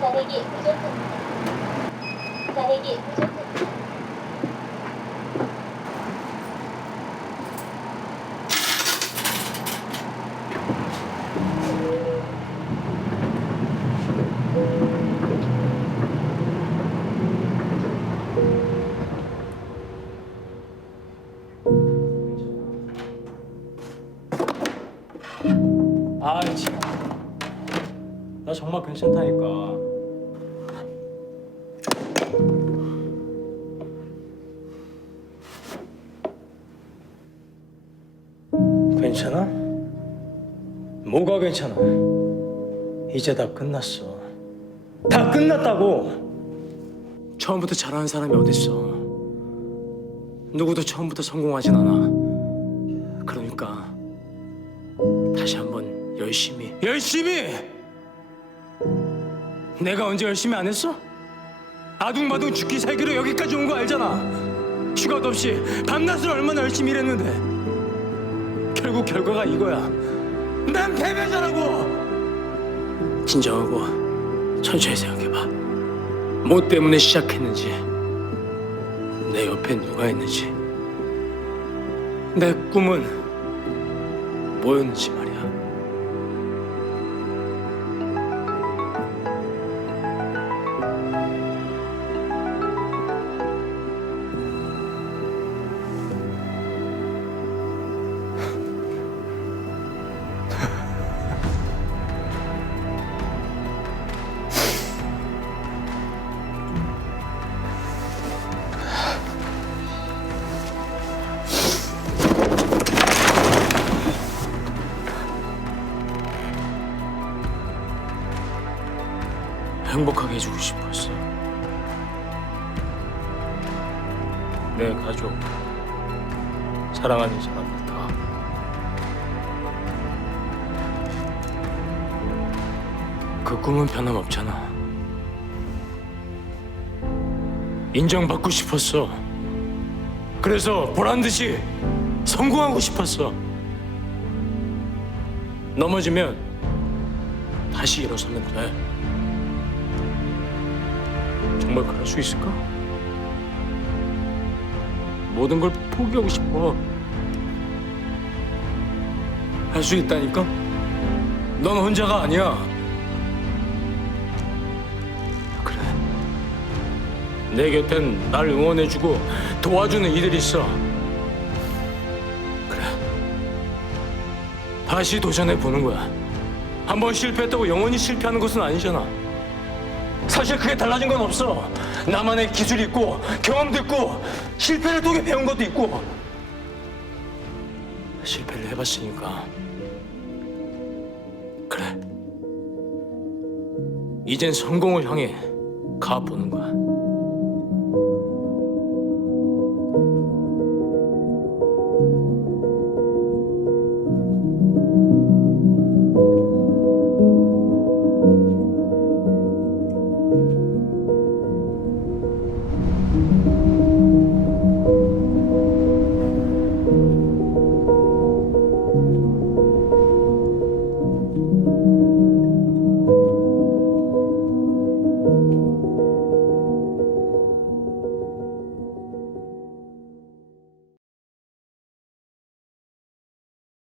잔액이 부족합니다. 잔액이 부족합니다. 아, 참. 나 정말 괜찮다니까. 괜찮아? 뭐가 괜찮아? 이제 다 끝났어. 다 끝났다고. 처음부터 잘하는 사람이 어딨어? 누구도 처음부터 성공하진 않아. 그러니까 다시 한번 열심히 열심히 내가 언제 열심히 안 했어? 아둥바둥 죽기 살기로 여기까지 온 거 알잖아. 휴가도 없이 밤낮을 얼마나 열심히 일했는데. 결국 결과가 이거야. 난 패배자라고! 진정하고 천천히 생각해봐. 뭐 때문에 시작했는지 내 옆에 누가 있는지 내 꿈은 뭐였는지 말 행복하게 해주고 싶었어. 내 가족, 사랑하는 사람들 다. 그 꿈은 변함없잖아. 인정받고 싶었어. 그래서 보란 듯이 성공하고 싶었어. 넘어지면 다시 일어서면 돼. 정말 그럴 수 있을까? 모든 걸 포기하고 싶어. 할 수 있다니까? 넌 혼자가 아니야. 그래. 내 곁엔 날 응원해주고 도와주는 이들이 있어. 그래. 다시 도전해 보는 거야. 한 번 실패했다고 영원히 실패하는 것은 아니잖아. 사실 그게 달라진 건 없어. 나만의 기술이 있고 경험도 있고 실패를 통해 배운 것도 있고 실패를 해봤으니까 그래. 이젠 성공을 향해 가보는 거야.